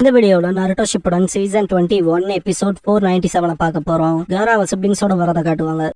இந்த வீடியோல Naruto Shippuden season 21 episode 497 பார்க்க போறோம். காராவை சிப்ளிங்ஸோட வரத காட்டுவாங்க.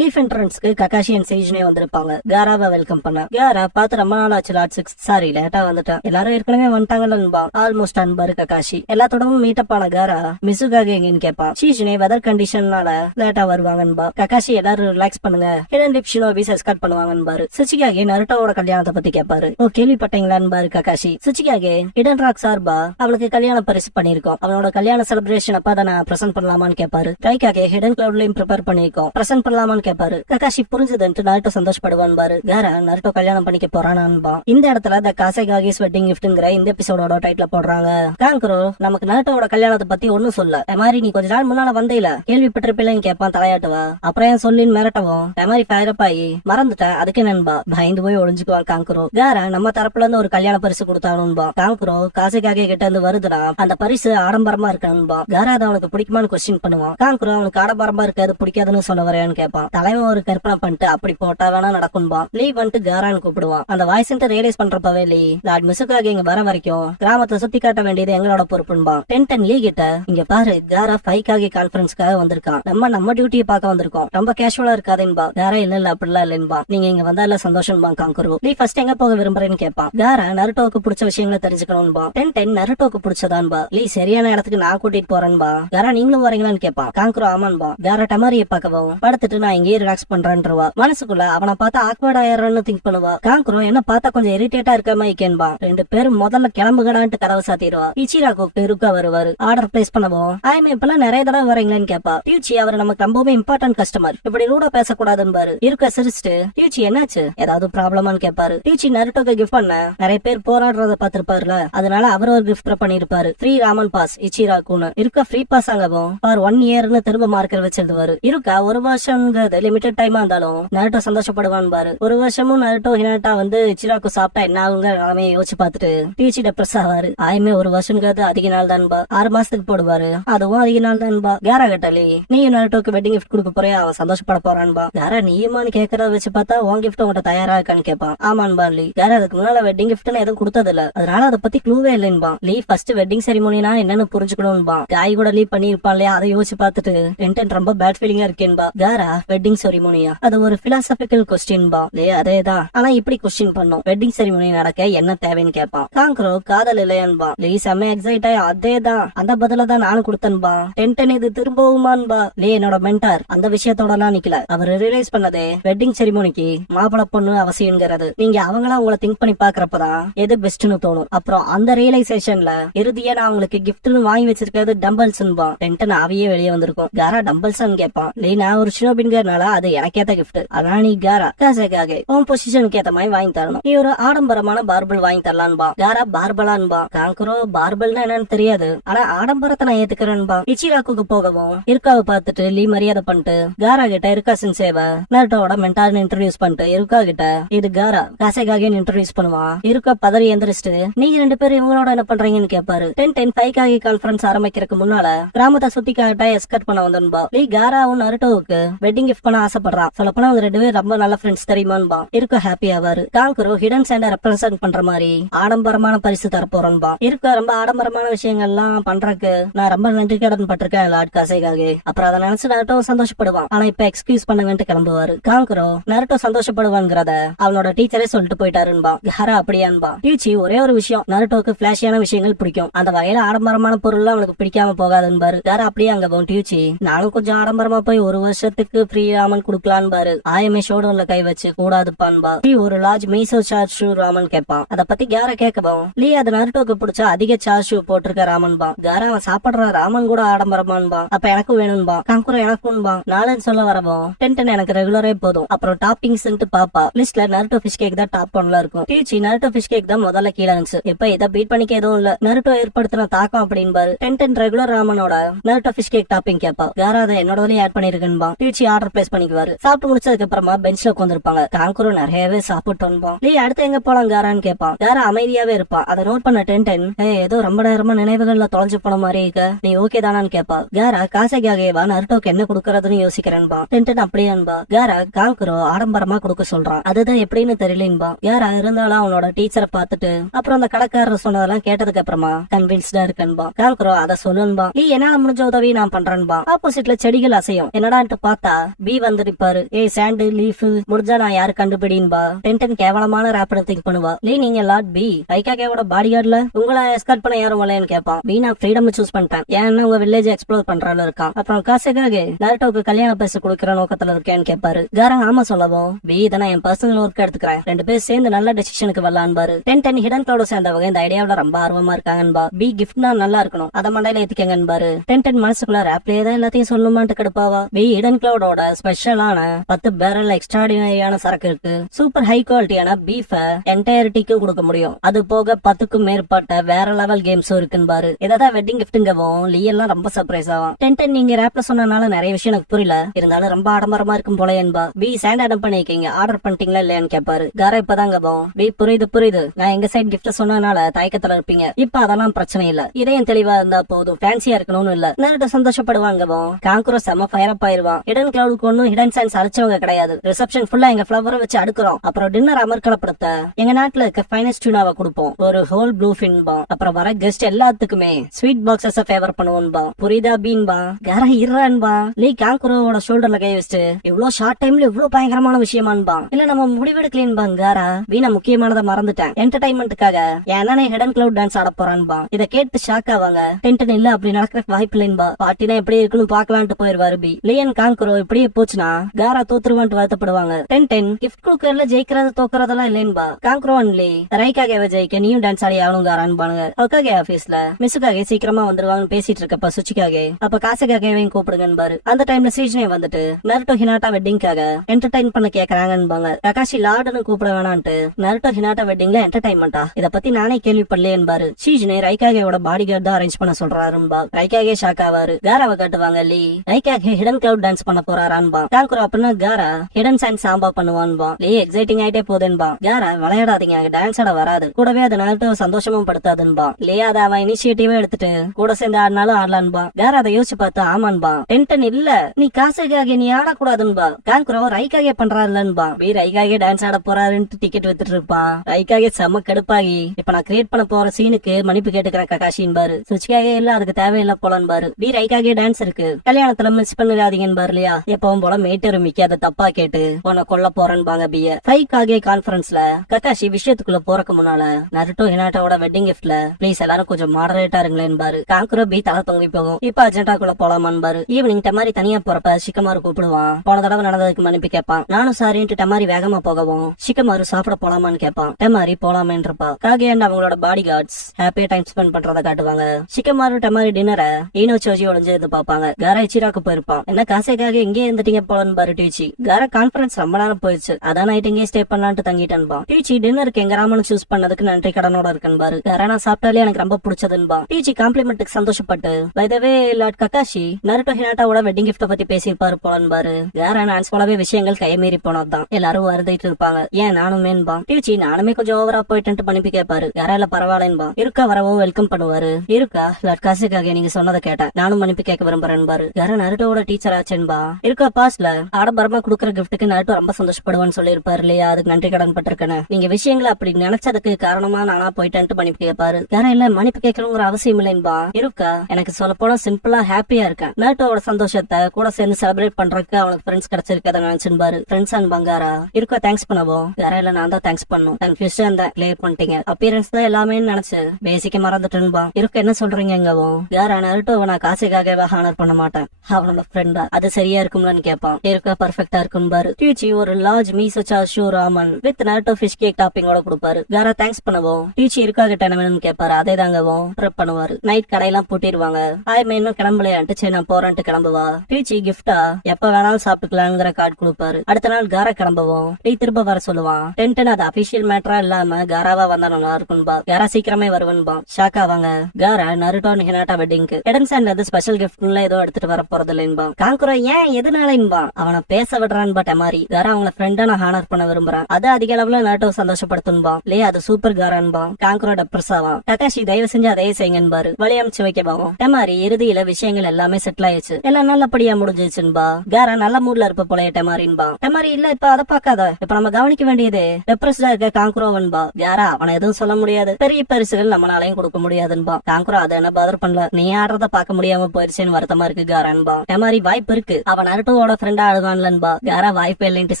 லீஃப் என்ட்ரன்ஸ்க்கு ககாஷி அண்ட் சேஜ்னே வந்திருப்பாங்க. காராவை வெல்கம் பண்ண. காரா பார்த்து ரொம்ப நாள் ஆச்சு லார்ட் 6. சாரி லேட்டா வந்துட்டேன். எல்லாரும் ஏற்கனவே வந்துட்டாங்கன்னு ஆல்மோஸ்ட் அன்பாரு ககாஷி. எல்லாத்தோடவும் மீட்டப் ஆன காரா மிசுகாக எங்கன்னு கேட்பான். சீஜ்னே வெதர் கண்டிஷன்னால லேட்டா வருவாங்கன்பா. ககாஷி எல்லாரும் ரிலாக்ஸ் பண்ணுங்க, ஹிடன் லிப் ஷினோபிஸ் எஸ்கார்ட் பண்ணுவாங்கன்பாரு. சுச்சிகாகே நருட்டோவோட கல்யாணத்தை பத்தி கேட்பாரு. ஓ கேள்விப்பட்டீங்களான்னு ககாஷி. சுச்சிகாகே ஹிடன் ராக் சார்பா அவளுக்கு கல்யாண பரிசு பண்ணிருக்கோம். அவனோட கல்யாண செலிப்ரேஷன் அப்ப அதை நான் பிரசன்ட் பண்ணலாமான்னு கேட்பாரு. கைக்காகே ஹிடன் கிளவுட்லயும் ப்ரிப்பேர் பண்ணிருக்கோம், பிரசன்ட் பண்ணலாமான்னு கேட்பாரு. ககாஷி புரிஞ்சதுன்ட்டு நருட்டோ சந்தோஷப்படுவான்பாரு. காரா நருட்டோ கல்யாணம் பண்ணிக்க போறானான்பா. இந்த இடத்துல த காசேகாகிஸ் வெட்டிங் கிஃப்ட்ங்கிற இந்த எபிசோடோட டைட்டில் போடுறாங்க. காங்கரோ நமக்கு நருட்டோவோட கல்யாணத்தை பத்தி ஒன்னும் சொல்ல. மாதிரி நீ கொஞ்ச நாள் முன்னால வந்தேல கேள்விப்பட்டிருப்பில்லன்னு கேட்பான் தலையாட்டுவா. அப்புறம் ஏன் சொல்லின்னு மிரட்டவும் மாதிரி ஃபயரப் ஆகி மறந்துட்டேன் அதுக்கு நண்பா பயந்து போய் ஒளிஞ்சுக்குவான் காங்கரோ. காரா நம்ம தரப்புல இருந்து ஒரு கல்யாண பரிசு கொடுத்தானும்பா. காங்கரோ காசேகாகே கிட்ட இருந்து வருதுடா, அந்த பரிசு ஆடம்பரமா இருக்கணும்பா. காரா அதை அவனுக்கு பிடிக்குமான்னு கொஸ்டின் பண்ணுவான். காங்கரோ அவனுக்கு ஆடம்பரமா இருக்காது பிடிக்காதுன்னு சொல்ல வரையான்னு கேட்பான். தலைவன் ஒரு கற்பனை பண்ணிட்டு அப்படி போட்டா வேணா நடக்கும்பா. லீ வந்துட்டு காரான்னு கூப்பிடுவான். அந்த வாய்ஸ் ரியலைஸ் பண்றப்பவே லீ லார்ட் மிசுகாக இங்க வர வரைக்கும் கிராமத்தை சுத்தி காட்ட வேண்டியது எங்களோட பொறுப்புன்பா. டென்டன் லீ கிட்ட இங்க பாரு காரா ஃபைக்காகி கான்பரன்ஸ்க்காக வந்திருக்கான், நம்ம டியூட்டியை பார்க்க வந்திருக்கோம், ரொம்ப கேஷுவலா இருக்காதேன்பா. காரா இல்ல அப்படிலாம் இல்லன்பா, நீங்க இங்க வந்தால சந்தோஷம்பா. காங்கரோ லீ ஃபர்ஸ்ட் எங்க போக விரும்புறேன்னு கேட்பான். காரா நருட்டோவுக்கு பிடிச்ச விஷயங்களை தெரிஞ்சுக்கணும்பா. டென்டன் நருட்டோவுக்கு பிடிச்சதான்பா. லீ சரியான இடத்துக்கு நான் கூட்டிட்டு போறேன்பா. காரா நீங்களும் வரீங்களான்னு கேட்பான். காங்கரோ ஆமான்பா. காரா டமாரியை பார்க்கவும் படுத்துட்டு நான் இங்கேயே ரிலாக்ஸ் பண்றேன்றவா. மனசுக்குள்ள அவனை பார்த்தா ஆக்வர்ட் ஆயிரன்னு திங்க் பண்ணுவா. காங்கரோ என்ன பார்த்தா கொஞ்சம் இரிட்டேட்டா இருக்க மாதிரி கேன்பா. ரெண்டு பேரும் முதல்ல கிளம்புகடான்ட்டு கதவை சாத்திடுவா. இச்சிராக்கு பெருக்கா வருவாரு. ஆர்டர் பிளேஸ் பண்ணவும் ஆயமே இப்பெல்லாம் நிறைய தடவை வரீங்களேன்னு கேப்பா. டியூச்சி அவர் நமக்கு ரொம்பவே இம்பார்ட்டன்ட் கஸ்டமர், இப்படி ரூடா பேசக்கூடாதுன்னு இருக்க சிரிச்சுட்டு டியூச்சி என்னாச்சு ஏதாவது ப்ராப்ளமான்னு கேட்பாரு. டியூச்சி நருட்டோக்கு கிஃப்ட் பண்ண நிறைய பேர் போராடுறத பாத்திருப்பாருல, அதனால அவர் ஒரு கிஃப்ட் பண்ணிருப்பாரு. ஃப்ரீ ராமன் பாஸ் இச்சிராக்குன்னு இருக்க ஃப்ரீ பாஸ் ஆகவும் ஃபார் 1 இயர்னு திரும்ப மார்க்கர் வச்சிருவாரு. இருக்க ஒரு வருஷம் லிமிடெட் டைமா இருந்தாலும் நருட்டோ சந்தோஷப்படுவான் பாரு. ஒரு வருஷமும் நருட்டோ ஹினாட்டா வந்து இச்சிராக்கு சாப்பிட்டா என்ன ஆகுங்க நிலைமையை யோசிச்சு பார்த்துட்டு டியூச்சி டெப்ரஸ் ஆவாரு. ஆயுமே ஒரு வருஷம்ங்கிறது அதிக நாள் தான்பா. 6 மாசத்துக்கு போடுவாரு, அதுவும் அதிக நாள் தான்பா. காரா கட்டலி நீயும் நருட்டோக்கு வெட்டிங் கிஃப்ட் கொடுக்க போறியா, அவன் சந்தோஷப்பட போறான்பா. காரா நீயுமான்னு கேட்கறத வச்சு பார்த்தா உன் கிஃப்ட் உங்கள்கிட்ட தயாரா இருக்கான்னு கேட்பான். ஆமான்பா. லீ காரா அதுக்கு முன்னால வெட்டிங் கிஃப்ட்னு எதுவும் கொடுத்தது இல்ல, அதனால அதை பத்தி க்ளூவே இல்லைன்பா. லீ ஃபர்ஸ்ட் வெட்டிங் செரிமோனினா என்னன்னு புரிஞ்சுக்கணும்பா. காய் கூட லீவ் பண்ணிருப்பான் இல்லையா, அதை யோசிச்சு பார்த்துட்டு டென்டன் ரொம்ப பேட் ஃபீலிங்கா இருக்கேன்பா. காரா வெட்டிங் செரிமோனியா அது ஒரு பிலாசபிக்கல் கொஸ்டின் பா. அதேதான், ஆனா இப்படி கொஸ்டின் பண்ணும் வெட்டிங் செரிமோனி நடக்க என்ன தேவைன்னு கேட்பான். காங்கரோ காதல் இல்லையான்பா. லீ செம்ம எக்ஸைட் ஆகி அதேதான் அந்த பதில தான் நானும் கொடுத்தன்பா. டென்டன் இது திரும்பவுமான்பா. லீ என்னோட மென்டார் அந்த விஷயத்தோட எல்லாம் நிக்கல, அவர் ரியலைஸ் பண்ணதே வெட்டிங் செரிமோனிக்கு மாப்பிள பொண்ணு அவசியம்ங்கிறது. நீங்க அவங்களா உங்களை திங்க் பண்ணி பாக்குறப்பதான் எது பெஸ்ட்னு தோணும். அப்புறம் அந்த ரியலைசேஷன்ல இறுதியா நான் உங்களுக்கு கிஃப்ட்னு வாங்கி வச்சிருக்கிறது டம்பல்ஸ்ன்பா. டென்டன் அவையே வெளியே வந்திருக்கும். காரா டம்பல்ஸ் கேட்பான். லீ நான் ஒரு ஷினோபின்கிறனால அது எனக்கேத்த கிஃப்ட், அதனால நீ காரா காசேகாகே உன் பொசிஷனுக்கு ஏத்த மாதிரி வாங்கி தரணும். நீ ஒரு ஆடம்பரமான பார்பிள் வாங்கி தரலான்பா. காரா பார்பலான்பா. காங்கரோ பார்பிள்னா என்னன்னு தெரியாது, ஆனா ஆடம்பரத்தை நான் ஏத்துக்கிறேன்பா. இச்சிராக்கு போகவும் இருக்காவை பார்த்துட்டு லீ மரியாதை பண்ணிட்டு காரா கிட்ட இருக்கா சின்சேவ நருட்டோட மென்டார்னு இன்ட்ரோடியூஸ் பண்ணிட்டு இருக்கா கிட்ட இது காரா காசேகாகேன்னு இன்ட்ரோடியூஸ் பண்ணுவான். இருக்கா பதறி எந்திரிச்சிட்டு நீங்க 2 பேரும் இவங்களோட என்ன பண்றீங்கன்னு கேட்பாரு. 10 ஃபைக்காகி கான்ஃபரன்ஸ் ஆரம்பிக்கிறதுக்கு முன்னால கிராமத்தை சுத்தி காட்ட எஸ்கர்ட் பண்ண வந்தன்பா. லீ காராவும் நருட்டோவுக்கு வெட்டிங் கிஃப்ட் பண்ண ஆசைப்படுறான். சொல்லப்போனா அவங்க 2 பேரும் ரொம்ப நல்ல ஃப்ரெண்ட்ஸ் தெரியுமான்பா. இருக்க ஹாப்பி ஆவாரு. காங்கரோ ஹிடன் சைட ரெப்ரசென்ட் பண்ற மாதிரி ஆடம்பரமான பரிசு தரப்போறன்பா. இருக்க ரொம்ப ஆடம்பரமான விஷயங்கள்லாம் பண்றதுக்கு நான் ரொம்ப நன்றி கடன் பட்டிருக்கேன் லார்ட் காசேகாகே. அப்புறம் அதை நினைச்சு நருட்டோ சந்தோஷப்படுவான். ஆனா இப்ப எக்ஸ்கியூஸ் பண்ணுங்கன்ட்டு கிளம்புவாரு. காங்கரோ நருட்டோ சந்தோஷப்படுவாங்கிறத அவனோட டீச்சரே சொல்லிட்டு போயிட்டாருன்பா. காரா அப்படியான்பா. டியூச்சி ஒரே ஒரு விஷயம், நருட்டோக்கு பிளாஷியான விஷயங்கள் பிடிக்கும், அந்த வகையில ஆடம்பரமான பொருள் அவனுக்கு பிடிக்காம போகாதுன்பாரு. காரா அப்படியே அங்க போகும். டியூச்சி நானும் கொஞ்சம் ஆடம்பரமா போய் 1 வருஷத்துக்கு ஃப்ரீ ராமன் குடுக்கலான்னு பாரு. ஆயமே ஷோல்டர்ல கை வச்சு கூடாதுப்பான்பா. ஒரு large Meesho charge shoe Raman கேட்பான். அத பத்தி கேர கேட்கவும் லீ அது நருட்டோக்கு பிடிச்ச அதிக சார்ஜ் ஷூ போட்டிருக்க ராமன் பா. கேர அவன் சாப்பிடுற ராமன் கூட ஆடம்பரமான்பா. அப்ப எனக்கு வேணும்பா. காங்குரோ எனக்கும்பா. நாலு சொல்ல வரவும் டென்டன் எனக்கு ரெகுலரே போதும். அப்புறம் டாப்பிங்ஸ் பாப்பா. லிஸ்ட்ல நருட்டோ ஃபிஷ் கேக் தான் டாப் ஒன்ல இருக்கும். டீச்சி நருட்டோ ஃபிஷ் கேக் தான் முதல்ல கீழே இருந்துச்சு. இப்ப இதை பீட் பண்ணிக்க எதுவும் இல்ல. நருட்டோ ஏற்படுத்தின தாக்கம் அப்படின்பாரு. டென்டன் ரெகுலர் ராமனோட நருட்டோ ஃபிஷ் கேக் டாப்பிங் கேப்பா. கேர அதை என்னோட ஆட் பண்ணிருக்கேன்பா. டீச்சி ஆர்டர் பிளேஸ் பண்ணிக்குவாரு. சாப்பிட்டு முடிச்சதுக்கு அப்புறமா பெஞ்ச்ல உட்காந்துருப்பாங்க. காங்குரோ நிறையவே சாப்பிட்டோன்பா. லீ அடுத்து எங்க போலாம் கேரான்னு கேட்பான். கேர அமைதியாவே இருப்பான். அதை நோட் பண்ண டென்டன் ஏதோ ரொம்ப நேரமா நினைவுகள்ல தொலைஞ்சு போன மாதிரி இருக்க, நீ ஓகே தானான்னு கேப்பா. கேர காசைக்காகவா நருட்டோக்கு என்ன கொடுக்கறதுன்னு யோசிக்கிறேன்பா. டென்டன் அப்படியேன்பா. கேர காங்குரோ ஆடம்பரமா கொடுக்க சொல்றான். அதுதான் எப்படின்னு தெரியலன்பா. கேர இருந்தாலும் அவனோட டீச்சரை பார்த்துட்டு அப்புறம் அந்த கடைக்காரர் சொன்னதெல்லாம் கேட்டதுக்கு அப்புறமா கன்வின்ஸ்டா இருக்கன்பா. காங்குரோ அதை சொல்லுன்பா. நீ என்னால முடிஞ்ச உதவி நான் பண்றேன்பா. ஆப்போசிட்ல செடிகள் அசையும். என்னடான்ட்டு பார்த்தா பி வந்து நிப்பாரு. சாண்டு லீஃப் முடிஞ்சா நான் யாரு கண்டுபிடின்பா. டென்டன் கேவலமான ரேப்பர் திங்க் பண்ணுவா. லீ நீங்க லார்ட் பி கைகாகேவோட பாடி கார்டுல உங்களை எஸ்கார்ட் பண்ண யாரும் வரலன்னு கேட்பான். பி நான் ஃப்ரீடம் சூஸ் பண்ணிட்டேன். ஏன்னா உங்க வில்லேஜ் எக்ஸ்ப்ளோர் பண்றால இருக்கான். அப்புறம் காசுக்காக நருட்டோக்கு கல்யாண பேச கொடுக்கற நோக்கத்துல இருக்கேன்னு கேட்பாரு. காரா ஆமா சொல்லவும் பி இதை என் பர்சனல் ஒர்க் எடுத்துக்கிறேன். ரெண்டு பேர் சேர்ந்து நல்ல டெசிஷனுக்கு வரலான்பாரு. டென்டன் ஹிடன் கிளவுட் சேர்ந்தவங்க இந்த ஐடியாவில ரொம்ப ஆர்வமா இருக்காங்கன்பா. பி கிஃப்ட்னா நல்லா இருக்கணும். அதை மண்டையில ஏத்திக்கங்கன்பாரு. டென்டன் மனசுக்குள்ள ரேப்லயே தான் எல்லாத்தையும் சொல்லுமான்ட்டு கடுப்பாவா. பி ஹிடன் கிளவுடோட ஸ்பெஷலான 10 பேரல் எக்ஸ்ட்ராடினரியான சரக்கு இருக்கு. சூப்பர் ஹை குவாலிட்டியான பீஃப என்டையரிட்டிக்கு கொடுக்க முடியும். அது போக 10க்கும் மேற்பட்ட வேற லெவல் கேம்ஸும் இருக்குன்னு. இதான் வெட்டிங் கிஃப்ட்ங்கவும் லீ எல்லாம் ரொம்ப சர்ப்ரைஸ் ஆகும். டென்டன் நீங்க ரேப்ல சொன்னனால நிறைய விஷயம் எனக்கு புரியல, இருந்தாலும் ரொம்ப ஆடம்பரமா இருக்கும் போல என்பா. பி சாண்ட் அடம் பண்ணிருக்கீங்க, ஆர்டர் பண்ணிட்டீங்களா இல்லையான்னு கேட்பாரு. காரா இப்பதாங்க பி புரியுது நான் எங்க சைட் கிஃப்ட் சொன்னனால தயக்கத்துல இருப்பீங்க. இப்ப அதெல்லாம் பிரச்சனை இல்ல. இதயம் தெளிவா இருந்தா போதும், ஃபேன்சியா இருக்கணும்னு இல்ல. நேரிட்ட சந்தோஷப்படுவாங்க. காங்குரோ செம ஃபயர் அப் ஆயிருவான். ஹிடன் கிளவுடுக்கு ஒன்னும் ஹிடன் சயின்ஸ் அழைச்சவங்க கிடையாது. ரிசப்ஷன் ஃபுல்லா எங்க ஃபிளவரை வச்சு அடுக்குறோம். அப்புறம் டின்னர் அமர்க்கலப்படுத்த எங்க நாட்டுல இருக்க ஃபைனஸ்ட் டியூனாவை கொடுப்போம். ஒரு ஹோல் ப்ளூ ஃபின் பா. அப்புறம் வர கெஸ்ட் எல்லாத்துக்குமே ஸ்வீட் பாக்ஸஸ் ஃபேவர் பண்ணுவோம் பா. புரியுதா பீன் பா. கேரா இறான் பா. லீ காங்குரோவோட ஷோல்டர்ல கை வச்சுட்டு இவ்வளவு ஷார்ட் டைம்ல இவ்வளவு பயங்கரமான விஷயமான்பா. இல்ல நம்ம முடிவெடுக்கலேன் பா. கேரா வீணா முக்கியமானதை மறந்துட்டேன். என்டர்டைன்மெண்ட்டுக்காக என் ஹிடன் கிளவுட் டான்ஸ் ஆட போறான்பா. இதை கேட்டு ஷாக் ஆவாங்க. டென்டன் இல்ல அப்படி நடக்கிற வாய்ப்பு இல்லைன்பா. பாட்டினா எப்படி இருக்குன்னு பாக்கலான்ட்டு போயிருவாரு பி. லியன் காங்குரோ இப்படியே போச்சுன்னா கேரா தோத்துருவான்ட்டு வருத்தப்படுவாங்க. டென்டன் கிஃப்ட் குடுக்கறதுல ஜெயிக்கிறது தோக்குறதெல்லாம் இல்லைன்பா. காங்குரோ அன்லி ரைக்காகேவை ஜெயிக்க நீயும் டான்ஸ் ஆடி ஆகணும் காரான்பானுங்க. ஒக்காகே ஆபீஸ்ல மிசுக்காக சீக்கிரமா வந்துருவாங்கன்னு பேசிட்டு இருக்கப்ப சுச்சிக்காக அப்ப காசுக்காகவையும் கூப்பிடுங்கன்பாரு. அந்த டைம்ல சீஜனே வந்துட்டு நருட்டோ ஹினாட்டா வெட்டிங்காக என்டர்டைன் பண்ண கேக்குறாங்கன்பாங்க. ககாஷி லார்டுன்னு கூப்பிட வேணான்ட்டு நருட்டோ ஹினாட்டா வெட்டிங்ல என்டர்டைன்மெண்டா இத பத்தி நானே கேள்விப்படலேன்பாரு. சீஜனே ரைக்காகேவோட பாடி கார்டு தான் அரேஞ்ச் பண்ண சொல்றாருன்பா. ரைக்காகே ஷாக் ஆவாரு. காராவை காட்டுவாங்க. லீ ரைக்காகே ஹிடன் கிளவுட் டான்ஸ் பண்ண போறாரான்பா. காங்குரோ அப்படின்னா காரா ஹிடன் சயின்ஸ் சாம்பா பண்ணுவான்பா. லீ எக்ஸைட்டிங் ஆயிட்டே போதேன்பா. காரா விளையாடாதீங்க, டான்ஸ் ஆட வராது, கூடவே அது நருட்டோ சந்தோஷமும் படுத்தாதுன்பா. லீ அதை அவன் இனிஷியேட்டிவா எடுத்துட்டு கூட சேர்ந்து ஆடினாலும் ஆடலான்பா. காரா அதை யோசிச்சு பார்த்து ஆமான்பா. டென்டன் இல்ல நீ காசுக்காக நீ ஆடக்கூடாதுன்பா. காங்குரோ ரைக்காகே பண்றாருலன்பா. பி ரைக்காகே டான்ஸ் ஆட போறாருன்னு டிக்கெட் வித்துட்டு இருப்பான். ரைக்காகே செம்ம கடுப்பாகி இப்ப நான் கிரியேட் பண்ண போற சீனுக்கு மன்னிப்பு கேட்டுக்கிறேன் ககாஷின்பாரு. சுச்சிக்காக இல்ல அதுக்கு தேவையில்ல போலன்பாரு. பி ரைக்காகே டான்ஸ் இருக்கு, கல்யாணத்துல மிஸ் பண்ணிடாதீங்கன்னு இல்லையா. எப்பவும் போல மேட்டர் மிக்காத தப்பா கேட்டு உன்னை கொல்ல போறேன்பாங்க பிய. ஃபைக்காகே கான்பரன்ஸ்ல ககாஷி விஷயத்துக்குள்ள போறக்கு முன்னால நருட்டோ ஹினாட்டாவோட வெட்டிங் கிஃப்ட்ல ப்ளீஸ் எல்லாரும் கொஞ்சம் மாடரேட்டா இருங்களேன்பாரு. காங்குரோ பி தலை தொங்கி போகும். இப்ப அஜெண்டாக்குள்ள போலாமான்பாரு. ஈவினிங் டமாரி தனியா போறப்ப ஷிகமாரு கூப்பிடுவான். போன தடவை நடந்ததுக்கு மன்னிப்பு கேட்பான். நானும் சாரின்ட்டு டமாரி வேகமா போகவும் ஷிகமாரு சாப்பிட போலாமான்னு கேட்பான். டமாரி போலாமேன்னு இருப்பா. காகே அண்ட் அவங்களோட பாடி கார்ட்ஸ் ஹாப்பியா டைம் ஸ்பெண்ட் பண்றத காட்டுவாங்க. ஷிகமாரு டமாரி டின்னரை ஈனோ சோஜி ஒளிஞ்சு இருந்து பாப்பாங்க. காரா இச்சிராக்கு போயிருப்பான். என்ன காசைக்காக எங்கே இருந்துட்டீங்க போலன்னு பாரு டியூச்சி. காரா கான்பரன்ஸ் ரொம்ப நேரம் போயிடுச்சு, அதான் நைட் இங்கே ஸ்டே பண்ணலான்ட்டு தங்கிட்டேன்பா. டியூச்சி டின்னருக்கு எங்க ராமனு சூஸ் பண்ணதுக்கு நன்றி கடனோட இருக்கேன் பாரு. காரா நான் சாப்பிட்டாலே எனக்கு ரொம்ப பிடிச்சதுன்பா. டியூச்சி காம்ப்ளிமெண்ட்டுக்கு சந்தோஷப்பட்டு by the way Lord Kakashi Naruto ஹினாட்டாவோட வெட்டிங் கிஃப்ட பத்தி பேசியிருப்பாரு போலன்னு பாரு. காரா நான் போலவே விஷயங்கள் கைமீறி போனதுதான். எல்லாரும் வருதிட்டு இருப்பாங்க. ஏன் நானுமேன்பா. டியூச்சி நானுமே கொஞ்சம் ஓவரா போயிட்டு மன்னிப்பு கேட்பாரு. காரா இல்ல பரவாயில்லன்பா. இருக்கா வரவும் வெல்கம் பண்ணுவாரு. இருக்கா லார்ட் காசுக்காக நீங்க சொன்னதை கேட்டேன், நானும் மன்னிப்பு கேட்க விரும்புறேன் பாரு. காரா நருட்டோட டீச்சர் ஆச்சேன்பா. இருக்கா பாஸ்ல ஆடம்பரமா குடுக்கற கிஃப்ட்டுக்கு நருட்டோ ரொம்ப சந்தோஷப்படுவான்னு சொல்லியிருப்பாரு இல்லையா, அதுக்கு நன்றி கடன் பட்டிருக்கேன். நீங்க விஷயங்களை அப்படி நினைச்சதுக்கு காரணமா நானா போயிட்டேன்ட்டு மன்னிப்பு கேட்பாரு. காரா இல்ல மன்னிப்பு கேட்கணுங்கிற அவசியம் இல்லைன்பா. இருக்கா எனக்கு சொல்ல போனா சிம்பிளா ஹாப்பியா இருக்கேன். நருட்டோட சந்தோஷத்தை கூட சேர்ந்து செலிப்ரேட் பண்றதுக்கு அவனுக்கு ஃப்ரெண்ட்ஸ் கிடைச்சிருக்கத நினைச்சுபாரு. ஃப்ரெண்ட்ஸ் அண்ட் பங்காரா இருக்கா தேங்க்ஸ் பண்ணவும். காரா இல்ல நான் தான் தேங்க்ஸ் பண்ணும். கன்ஃபியூஸ் தான் கிளியர் பண்ணிட்டீங்க. அப்பியரன்ஸ் தான் எல்லாமே நினைச்சு பேசிக்க மறந்துட்டுன்பா. இருக்க என்ன சொல்றீங்க எங்கவும். காரா நருட்டோவை நான் காசுக்காகவே ஹானர் பண்ண மாட்டேன், அவனோட ஃப்ரெண்டா அது சரியா இருக்கும்லன்னு கேட்பான். இருக்கா பர்ஃபெக்டா இருக்கும் பாரு. டீச்சி ஒரு large miso chashu ramen with naruto fish cake டாப்பிங்கோட கொடுப்பாரு. காரா தேங்க்ஸ் பண்ணுவோம். டீச்சி இருக்கா கிட்ட என்ன வேணும்னு கேட்பாரு. அதே தாங்கவும் ப்ரெப் பண்ணுவாரு. நைட் கடையெல்லாம் பூட்டிடுவாங்க. ஆயமே இன்னும் கிளம்பலையான்ட்டு சரி நான் போறேன்ட்டு கிளம்புவா. டீச்சி கிஃப்டா எப்ப வேணாலும் சாப்பிட்டுக்கலாங்கிற கார்டு கொடுப்பாரு. அடுத்த நாள் காரா கிளம்புவோம். டீ திரும்ப வர சொல்லுவான். டென்டன் அது அபிஷியல் மேட்டரா இல்லாம காராவா வந்தா நல்லா இருக்கும்பா. காரா சீக்கிரமே வருவன்பா. ஷாக் ஆவாங்க. காரா நருட்டோ ஹினாட்டா வெட்டிங்க்கு எடன்சன்ல இருந்து ஸ்பெஷல் கிஃப்ட்ல ஏதோ எடுத்துட்டு வர போறது இல்லைன்பா. காங்குரோ ஏன் எதனாலன்பா அவனை பேச விடுறான்பா. டெமாரி காரா அவங்கள ஃப்ரெண்டா நான் ஹானர் பண்ண விரும்புறான். அது அதிக அளவுல நாட்டோ சந்தோஷப்படுத்தும்பா. லே அது சூப்பர் காரான்பா. காங்குரோ டெப்ரஸ் ஆவான். டகாஷி தயவு செஞ்சு அதையே செய்யுங்கன்பாரு. வழி அமைச்சு வைக்கபாவும். டெமாரி இறுதியில விஷயங்கள் எல்லாமே செட்டில் ஆயிடுச்சு. எல்லாம் நல்லபடியா முடிஞ்சிச்சுன்பா. காரா நல்ல மூட்ல இருப்ப போலயே டெமாரின்பா. டெமாரி இல்ல இப்ப அதை பாக்காத, இப்ப நம்ம கவனிக்க வேண்டியது டெப்ரஸ்டா இருக்க காங்குரோவன்பா. காரா அவனை எதுவும் சொல்ல முடியாது. பெரிய பரிசுகள் நம்மளாலையும் கொடுக்க முடியாதுன்பா. காங்குரோ அதை என்ன பாதர் பண்ணல. நீ ஆடுறத பாக்க முடியாம போயிருச்சுன்னு வருத்தமா இருக்கு காரான்பா. டெமாரி வாய்ப்பு இருக்கு, அவன் நருட்டோவோட ஃப்ரெண்டா ஆடுவான்லன்பா. காரா வாய்ப்பு இல்லைன்ட்டு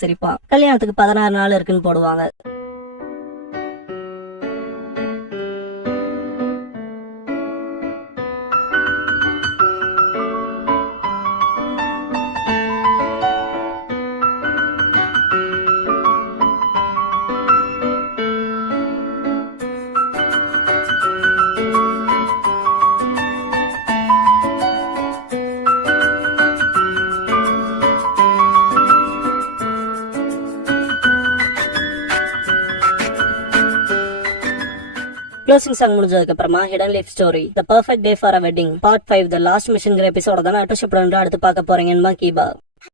சிரிப்பான். கல்யாணத்துக்கு 16 நாள் இருக்குன்னு போடுவாங்க. க்ளோசிங் சாங் முடிஞ்சதுக்கு அப்புறமா hidden life story the perfect day for a wedding part 5 the last மிஷன்ங்கிற எபிசோட தான் அடுத்து பார்க்க போறீங்கன்னு கீபா.